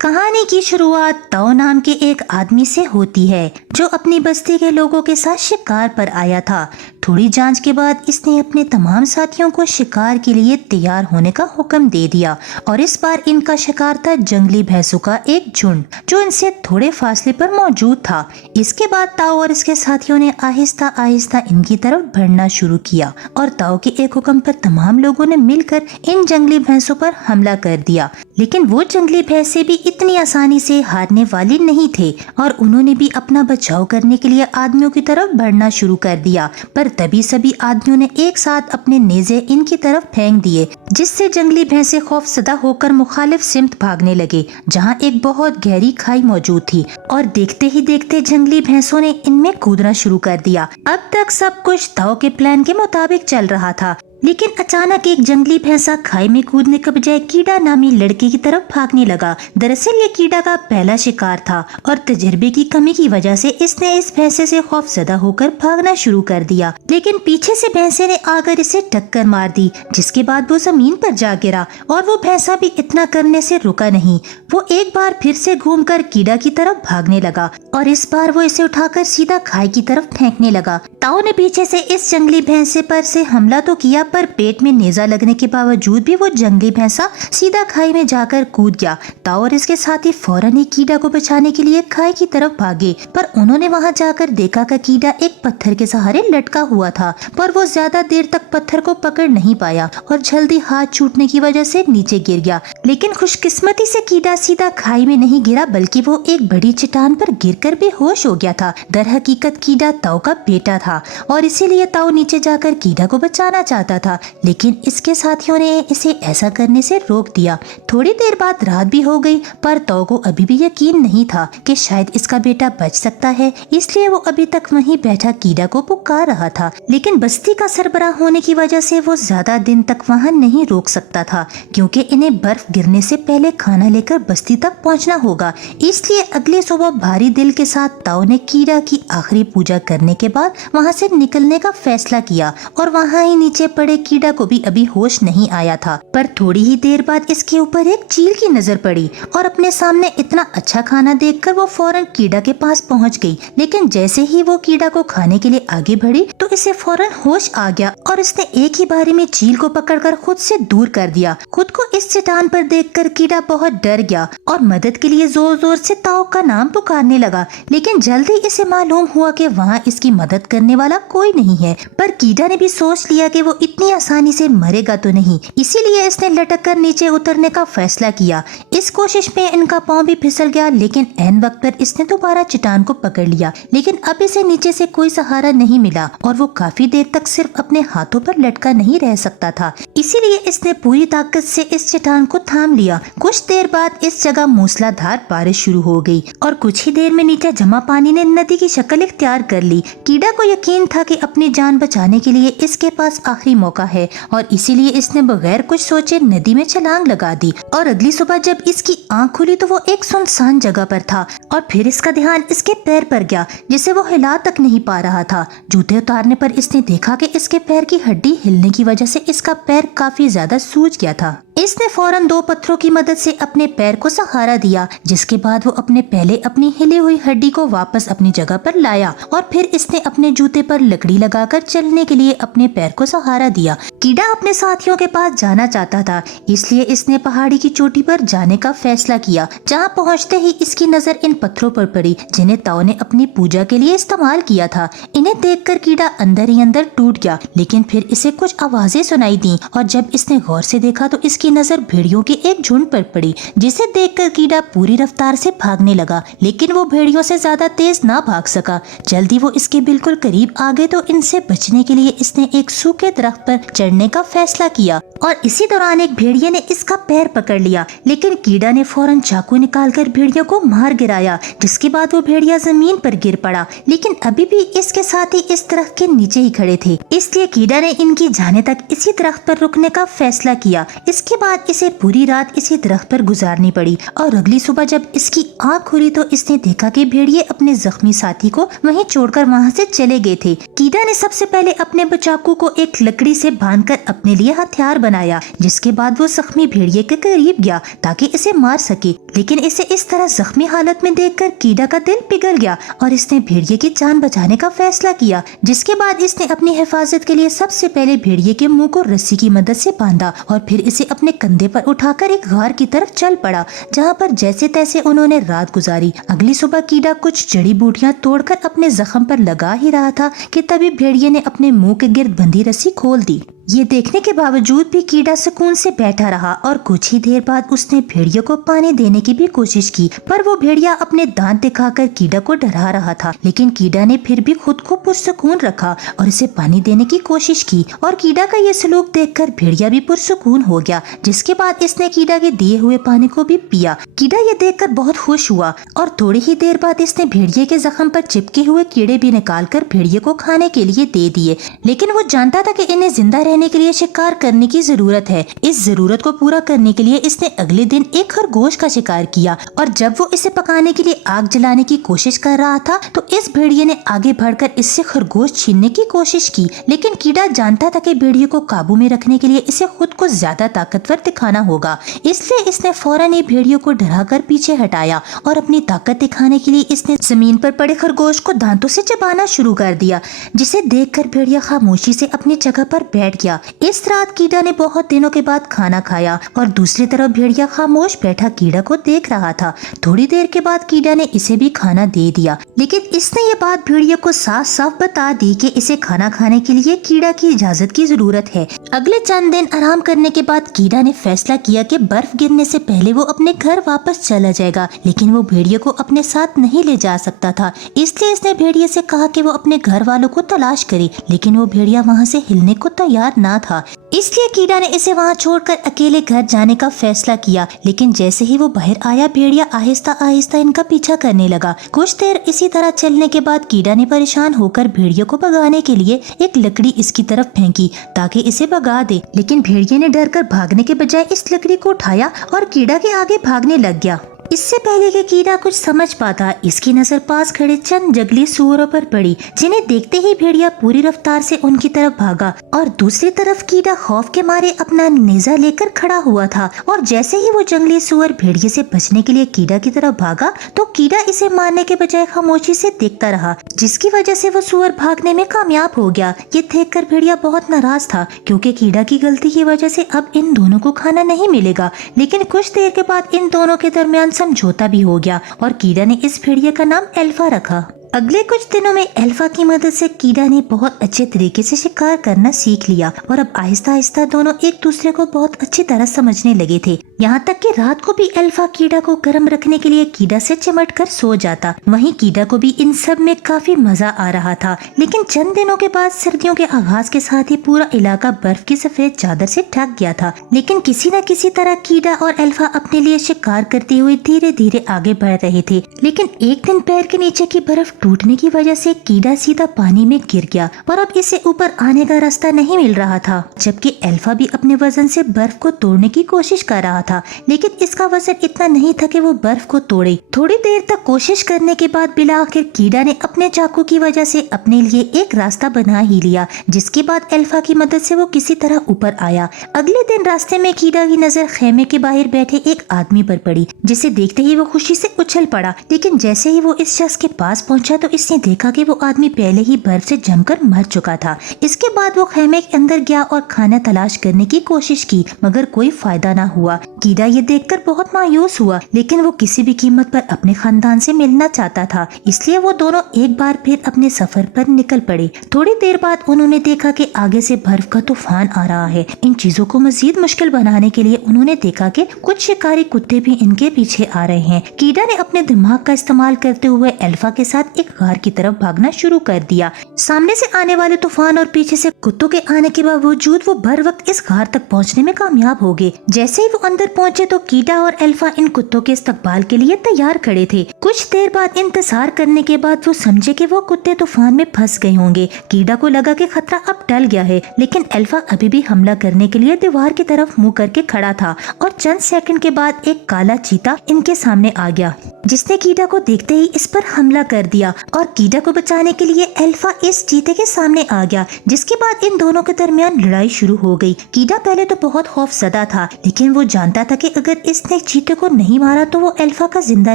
कहानी की शुरुआत ताओ नाम के एक आदमी से होती है जो अपनी बस्ती के लोगों के साथ शिकार पर आया था। थोड़ी जांच के बाद इसने अपने तमाम साथियों को शिकार के लिए तैयार होने का हुक्म दे दिया और इस बार इनका शिकार था जंगली भैंसों का एक झुंड जो इनसे थोड़े फासले पर मौजूद था। इसके बाद ताओ और इसके साथियों ने आहिस्ता आहिस्ता इनकी तरफ बढ़ना शुरू किया और ताओ के एक हुक्म पर तमाम लोगों ने मिलकर इन जंगली भैंसों पर हमला कर दिया। लेकिन वो जंगली भैंसें भी इतनी आसानी से हारने वाली नहीं थे और उन्होंने भी अपना बचाव करने के लिए आदमियों की तरफ बढ़ना शुरू कर दिया। पर तभी सभी आदमियों ने एक साथ अपने नेज़े इनकी तरफ फेंक दिए, जिससे जंगली भैंसें खौफजदा होकर मुखालिफ सिमत भागने लगे जहां एक बहुत गहरी खाई मौजूद थी। और देखते ही देखते जंगली भैंसों ने इनमें कूदना शुरू कर दिया। अब तक सब कुछ ताओ के प्लान के मुताबिक चल रहा था, लेकिन अचानक एक जंगली भैंसा खाई में कूदने के बजाय कीड़ा नामी लड़के की तरफ भागने लगा। दरअसल ये कीड़ा का पहला शिकार था और तजर्बे की कमी की वजह से इसने इस भैंसे से खौफजदा होकर भागना शुरू कर दिया। लेकिन पीछे से भैंसे ने आकर इसे टक्कर मार दी, जिसके बाद वो जमीन पर जा गिरा और वो भैंसा भी इतना करने से रुका नहीं। वो एक बार फिर से घूमकर कीड़ा की तरफ भागने लगा और इस बार वो इसे उठाकर सीधा खाई की तरफ फेंकने लगा। ताओ ने पीछे से इस जंगली भैंसे पर से हमला तो किया, पर पेट में नेज़ा लगने के बावजूद भी वो जंगली भैंसा सीधा खाई में जाकर कूद गया। ताओ और इसके साथी फौरन ही कीड़ा को बचाने के लिए खाई की तरफ भागे, पर उन्होंने वहां जाकर देखा कि कीड़ा एक पत्थर के सहारे लटका हुआ था, पर वो ज्यादा देर तक पत्थर को पकड़ नहीं पाया और जल्दी हाथ छूटने की वजह से नीचे गिर गया। लेकिन खुशकिस्मती से कीड़ा सीधा खाई में नहीं गिरा, बल्कि वो एक बड़ी चट्टान पर गिरकर बेहोश हो गया था। दर हकीकत कीड़ा ताओ का बेटा था और इसीलिए ताओ नीचे जाकर कीड़ा को बचाना चाहता था, लेकिन इसके साथियों ने इसे ऐसा करने से रोक दिया। थोड़ी देर बाद रात भी हो गई, पर ताओ को अभी भी यकीन नहीं था कि शायद इसका बेटा बच सकता है, इसलिए वो अभी तक वहीं बैठा कीड़ा को पुकार रहा था। लेकिन बस्ती का सरबराह होने की वजह से वो ज्यादा दिन तक वहां नहीं रोक सकता था, क्योंकि इन्हें बर्फ गिरने से पहले खाना लेकर बस्ती तक पहुंचना होगा। इसलिए अगली सुबह भारी दिल के साथ ताओ ने कीड़ा की आखिरी पूजा करने के बाद वहां से निकलने का फैसला किया और वहां ही नीचे पड़े कीड़ा को भी अभी होश नहीं आया था। पर थोड़ी ही देर बाद इसके ऊपर एक चील की नजर पड़ी और अपने सामने इतना अच्छा खाना देखकर वो फौरन कीड़ा के पास पहुंच गई। लेकिन जैसे ही वो कीड़ा को खाने के लिए आगे बढ़ी तो इसे फौरन होश आ गया और इसने एक ही बारी में चील को पकड़कर खुद से दूर कर दिया। खुद को इस चट्टान पर देखकर कीड़ा बहुत डर गया और मदद के लिए जोर जोर से ताओ का नाम पुकारने लगा। लेकिन जल्दी इसे मालूम हुआ कि वहाँ इसकी मदद करने वाला कोई नहीं है। पर कीड़ा ने भी सोच लिया कि वो इतनी आसानी से मरेगा तो नहीं, इसीलिए इसने लटक कर नीचे उतरने का फैसला किया। इस कोशिश में इनका पांव भी फिसल गया, लेकिन ऐन वक्त पर इसने दोबारा चट्टान को पकड़ लिया। लेकिन अब इसे नीचे से कोई सहारा नहीं मिला और वो काफी देर तक सिर्फ अपने हाथों पर लटका नहीं रह सकता था, इसीलिए इसने पूरी ताकत से इस चट्टान को थाम लिया। कुछ देर बाद इस जगह मूसलाधार बारिश शुरू हो गई और कुछ ही देर में नीचे जमा पानी ने नदी की शक्ल इख्तियार कर ली। कीड़ा को यकीन था कि अपनी जान बचाने के लिए इसके पास आखिरी मौका है और इसीलिए इसने बगैर कुछ सोचे नदी में छलांग लगा दी। और अगली सुबह जब इसकी आंख खुली तो वो एक सुनसान जगह पर था और फिर इसका ध्यान इसके पैर पर गया, जिसे वो हिला तक नहीं पा रहा था। जूते उतारने पर इसने देखा कि इसके पैर की हड्डी हिलने की वजह से इसका पैर काफी ज्यादा सूज गया था। इसने फौरन दो पत्थरों की मदद से अपने पैर को सहारा दिया, जिसके बाद वो अपनी हिली हुई हड्डी को वापस अपनी जगह पर लाया और फिर इसने अपने जूते पर लकड़ी लगाकर चलने के लिए अपने पैर को सहारा दिया। कीड़ा अपने साथियों के पास जाना चाहता था, इसलिए इसने पहाड़ी की चोटी पर जाने का फैसला किया। जहां पहुंचते ही इसकी नजर इन पत्थरों पर पड़ी जिन्हें ताओ ने अपनी पूजा के लिए इस्तेमाल किया था। इन्हें देखकर कीड़ा अंदर ही अंदर टूट गया, लेकिन फिर इसे कुछ आवाजें सुनाई दी और जब इसने गौर से देखा तो इसकी नजर भेड़ियों के एक झुंड पर पड़ी, जिसे देखकर कीड़ा पूरी रफ्तार से भागने लगा। लेकिन वो भेड़ियों से ज्यादा तेज ना भाग सका। जल्दी वो इसके बिल्कुल करीब आ गए तो इनसे बचने के लिए इसने एक सूखे दरख्त पर चढ़ने का फैसला किया और इसी दौरान एक भेड़िए ने इसका पैर पकड़ लिया। लेकिन कीड़ा ने फौरन चाकू निकालकर भेड़िया को मार गिराया, जिसके बाद वो भेड़िया जमीन पर गिर पड़ा। लेकिन अभी भी इसके साथी इस दरख्त के नीचे ही खड़े थे, इसलिए कीड़ा ने इनकी जाने तक इसी दरख्त पर रुकने का फैसला किया। इसके बाद इसे पूरी रात इसी दरख्त पर गुजारनी पड़ी और अगली सुबह जब इसकी आंख खुली तो इसने देखा कि भेड़िए अपने जख्मी साथी को वहीं छोड़कर वहां से चले गए थे। कीड़ा ने सबसे पहले अपने चाकू को एक लकड़ी से बांधकर अपने लिए हथियार बनाया, जिसके बाद वो जख्मी भेड़िए के करीब गया ताकि इसे मार सके। लेकिन इसे इस तरह जख्मी हालत में देखकर कीड़ा का दिल पिघल गया और इसने भेड़िए की जान बचाने का फैसला किया। जिसके बाद इसने अपनी हिफाजत के लिए सबसे पहले भेड़िए के मुंह को रस्सी की मदद से बांधा और फिर इसे अपने कंधे पर उठाकर एक गार की तरफ चल पड़ा, जहाँ पर जैसे तैसे उन्होंने रात गुजारी। अगली सुबह कीड़ा कुछ जड़ी बूटियां तोड़कर अपने जख्म पर लगा ही रहा था कि तभी भेड़िए ने अपने मुंह के गिर्द बंधी रस्सी खोल दी। ये देखने के बावजूद भी कीड़ा सुकून से बैठा रहा और कुछ ही देर बाद उसने भेड़िए को पानी देने की भी कोशिश की, पर वो भेड़िया अपने दांत दिखाकर कीड़ा को डरा रहा था। लेकिन कीड़ा ने फिर भी खुद को पुरसुकून रखा और इसे पानी देने की कोशिश की और कीड़ा का ये सलूक देखकर भेड़िया भी पुरसुकून हो गया। जिसके बाद इसने कीड़ा के दिए हुए पानी को भी पिया। कीड़ा ये देखकर बहुत खुश हुआ और थोड़ी ही देर बाद इसने भेड़िए के जख्म पर चिपके हुए कीड़े भी निकालकर भेड़िए को खाने के लिए दे दिए। लेकिन वो जानता था कि इन्हें जिंदा रहने के लिए शिकार करने की जरूरत है। इस जरूरत को पूरा करने के लिए इसने अगले दिन एक खरगोश का शिकार किया और जब वो इसे पकाने के लिए आग जलाने की कोशिश कर रहा था तो इस भेड़िए ने आगे बढ़कर इससे खरगोश छीनने की कोशिश की। लेकिन कीड़ा जानता था कि भेड़िए को काबू में रखने के लिए इसे खुद को ज्यादा ताकतवर दिखाना होगा, इसलिए इसने फौरन ही भेड़िए को डराकर पीछे हटाया और अपनी ताकत दिखाने के लिए इसने जमीन पर पड़े खरगोश को दांतों से चबाना शुरू कर दिया, जिसे देखकर भेड़िया खामोशी से अपनी जगह पर बैठ गया। इस रात कीड़ा ने बहुत दिनों के बाद खाना खाया और दूसरी तरफ भेड़िया खामोश बैठा कीड़ा को देख रहा था। थोड़ी देर के बाद कीड़ा ने इसे भी खाना दे दिया, लेकिन इसने ये बात भेड़िया को साफ साफ बता दी कि इसे खाना खाने के लिए कीड़ा की इजाजत की जरूरत है। अगले चंद दिन आराम करने के बाद कीड़ा ने फैसला किया कि बर्फ गिरने से पहले वो अपने घर वापस चला जाएगा, लेकिन वो भेड़िए को अपने साथ नहीं ले जा सकता था। इसलिए इसने भेड़िए से कहा कि वो अपने घर वालों को तलाश करे, लेकिन वो भेड़िया वहाँ से हिलने को तैयार ना था। इसलिए कीड़ा ने इसे वहाँ छोड़कर अकेले घर जाने का फैसला किया। लेकिन जैसे ही वो बाहर आया, भेड़िया आहिस्ता आहिस्ता इनका पीछा करने लगा। कुछ देर इसी तरह चलने के बाद कीड़ा ने परेशान होकर भेड़िए को भगाने के लिए एक लकड़ी इसकी तरफ फेंकी ताकि इसे भगा दे। लेकिन भेड़िए ने डरकर भागने के बजाय इस लकड़ी को उठाया और कीड़ा के आगे भागने लग गया। इससे पहले कि कीड़ा कुछ समझ पाता, इसकी नजर पास खड़े चंद जंगली सूअरों पर पड़ी, जिन्हें देखते ही भेड़िया पूरी रफ्तार से उनकी तरफ भागा और दूसरी तरफ कीड़ा खौफ के मारे अपना नेजा लेकर खड़ा हुआ था। और जैसे ही वो जंगली सूअर भेड़िए से बचने के लिए कीड़ा की तरफ भागा तो कीड़ा इसे मारने के बजाय खामोशी से देखता रहा, जिसकी वजह से वो सूअर भागने में कामयाब हो गया। ये देखकर भेड़िया बहुत नाराज था क्योंकि कीड़ा की गलती की वजह से अब इन दोनों को खाना नहीं मिलेगा। लेकिन कुछ देर के बाद इन दोनों के दरमियान समझौता भी हो गया और कीड़ा ने इस भेड़िए का नाम एल्फा रखा। अगले कुछ दिनों में एल्फा की मदद से कीड़ा ने बहुत अच्छे तरीके से शिकार करना सीख लिया और अब आहिस्ता आहिस्ता दोनों एक दूसरे को बहुत अच्छी तरह समझने लगे थे। यहाँ तक कि रात को भी एल्फा कीड़ा को गर्म रखने के लिए कीड़ा से चिमट कर सो जाता। वहीं कीड़ा को भी इन सब में काफी मजा आ रहा था। लेकिन चंद दिनों के बाद सर्दियों के आगाज के साथ ही पूरा इलाका बर्फ की सफेद चादर से ढक गया था। लेकिन किसी न किसी तरह कीड़ा और एल्फा अपने लिए शिकार करते हुए धीरे धीरे आगे बढ़ रहे थे। लेकिन एक दिन पैर के नीचे की बर्फ टूटने की वजह से कीड़ा सीधा पानी में गिर गया और अब इसे ऊपर आने का रास्ता नहीं मिल रहा था, जबकि एल्फा भी अपने वजन से बर्फ को तोड़ने की कोशिश कर रहा था। लेकिन इसका वजन इतना नहीं था कि वो बर्फ को तोड़े। थोड़ी देर तक कोशिश करने के बाद बिला आखिर कीड़ा ने अपने चाकू की वजह से अपने लिए एक रास्ता बना ही लिया, जिसके बाद एल्फा की मदद से वो किसी तरह ऊपर आया। अगले दिन रास्ते में कीड़ा की नजर खेमे के बाहर बैठे एक आदमी पर पड़ी, जिसे देखते ही वो खुशी से उछल पड़ा। लेकिन जैसे ही वो इस शख्स के पास पहुंचा तो इसने देखा कि वो आदमी पहले ही बर्फ से जमकर मर चुका था। इसके बाद वो खेमे के अंदर गया और खाना तलाश करने की कोशिश की, मगर कोई फायदा ना हुआ। कीड़ा ये देखकर बहुत मायूस हुआ, लेकिन वो किसी भी कीमत पर अपने खानदान से मिलना चाहता था। इसलिए वो दोनों एक बार फिर अपने सफर पर निकल पड़े। थोड़ी देर बाद उन्होंने देखा कि आगे से बर्फ का तूफान आ रहा है। इन चीजों को मजीद मुश्किल बनाने के लिए उन्होंने देखा कि कुछ शिकारी कुत्ते भी इनके पीछे आ रहे हैं। कीड़ा ने अपने दिमाग का इस्तेमाल करते हुए एल्फा के साथ एक गार की तरफ भागना शुरू कर दिया। सामने से आने वाले तूफान और पीछे से कुत्तों के आने के बावजूद वो बर वक्त इस गार तक पहुंचने में कामयाब हो गए। जैसे ही वो अंदर पहुंचे तो कीड़ा और एल्फा इन कुत्तों के इस्तकबाल के लिए तैयार खड़े थे। कुछ देर बाद इंतजार करने के बाद वो समझे कि वो कुत्ते तूफान में फंस गए होंगे। कीड़ा को लगा कि खतरा अब टल गया है, लेकिन एल्फा अभी भी हमला करने के लिए दीवार की तरफ मुंह करके खड़ा था और चंद सेकंड के बाद एक काला चीता इनके सामने आ गया। जिसने कीडा को देखते ही इस पर हमला कर दिया और कीडा को बचाने के लिए अल्फा इस चीते के सामने आ गया, जिसके बाद इन दोनों के दरमियान लड़ाई शुरू हो गई। कीडा पहले तो बहुत खौफजदा था, लेकिन वो जानता था कि अगर इसने चीते को नहीं मारा तो वो अल्फा का जिंदा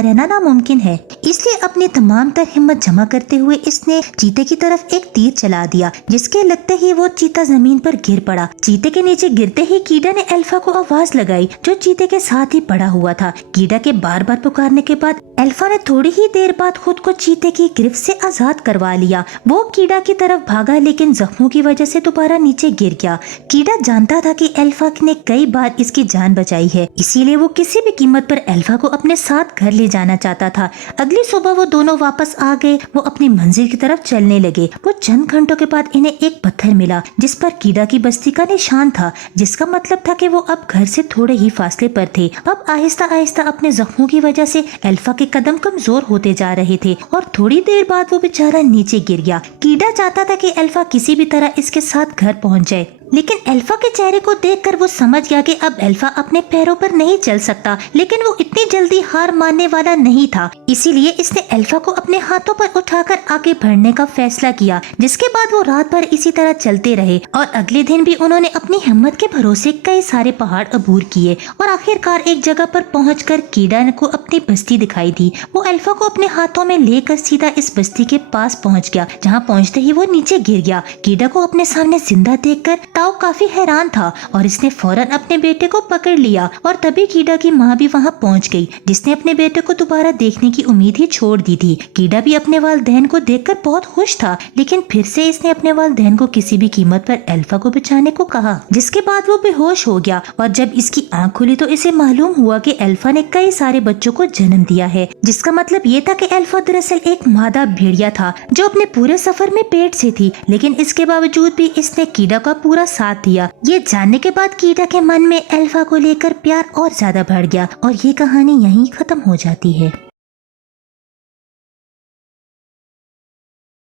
रहना नामुमकिन है। इसलिए अपनी तमाम तर हिम्मत जमा करते हुए इसने चीते की तरफ एक तीर चला दिया, जिसके लगते ही वो चीता जमीन पर गिर पड़ा। चीते के नीचे गिरते ही कीडा ने अल्फा को आवाज लगाई, जो चीते के साथ ही पड़ा हुआ था। कीडा के बार बार पुकारने के बाद अल्फा ने थोड़ी ही देर बाद खुद को चीते की गिरफ्त से आजाद करवा लिया। वो कीडा की तरफ भागा, लेकिन जख्मों की वजह से दोबारा नीचे गिर गया। कीडा जानता था कि अल्फा ने कई बार इसकी जान बचाई है, इसीलिए वो किसी भी कीमत पर अल्फा को अपने साथ घर ले जाना चाहता था। अगली सुबह वो दोनों वापस आ गए। वो अपनी मंजिल की तरफ चलने लगे। वो चंद घंटों के बाद इन्हें एक पत्थर मिला, जिस पर कीडा की बस्ती का निशान था, जिसका मतलब था कि वो अब घर से थोड़े ही फासले पर थे। अब आहिस्ता आहिस्ता अपने जख्मों की वजह से अल्फा के कदम कमजोर होते जा रहे थे और थोड़ी देर बाद वो बेचारा नीचे गिर गया। कीडा चाहता था कि अल्फा किसी भी तरह इसके साथ घर पहुंच जाए, लेकिन अल्फा के चेहरे को देखकर वो समझ गया कि अब अल्फा अपने पैरों पर नहीं चल सकता। लेकिन वो इतनी जल्दी हार मानने वाला नहीं था, इसीलिए इसने अल्फा को अपने हाथों पर उठाकर आगे बढ़ने का फैसला किया। जिसके बाद वो रात भर इसी तरह चलते रहे और अगले दिन भी उन्होंने अपनी हिम्मत के भरोसे कई सारे पहाड़ अबूर किए और आखिरकार एक जगह पर पहुंचकर कीडा को अपनी बस्ती दिखाई दी। वो अल्फा को अपने हाथों में लेकर सीधा इस बस्ती के पास पहुंच गया, जहाँ पहुंचते ही वो नीचे गिर गया। कीडा को अपने सामने जिंदा देखकर ताऊ काफी हैरान था और इसने फौरन अपने बेटे को पकड़ लिया और तभी कीडा की माँ भी वहाँ पहुँच गई, जिसने अपने बेटे को दोबारा देखने की उम्मीद ही छोड़ दी थी। कीडा भी अपने वालिदैन को देखकर बहुत खुश था, लेकिन फिर से इसने अपने वालिदैन को किसी भी कीमत पर अल्फा को बचाने को कहा, जिसके बाद वो बेहोश हो गया। और जब इसकी आँख खुली तो इसे मालूम हुआ कि अल्फा ने कई सारे बच्चों को जन्म दिया है, जिसका मतलब ये था कि अल्फा दरअसल एक मादा भेड़िया था जो अपने पूरे सफर में पेट से थी, लेकिन इसके बावजूद भी इसने कीडा का पूरा साथ दिया। ये जानने के बाद कीडा के मन में अल्फा को लेकर प्यार और ज्यादा बढ़ गया और ये कहानी यहीं खत्म हो जाती है।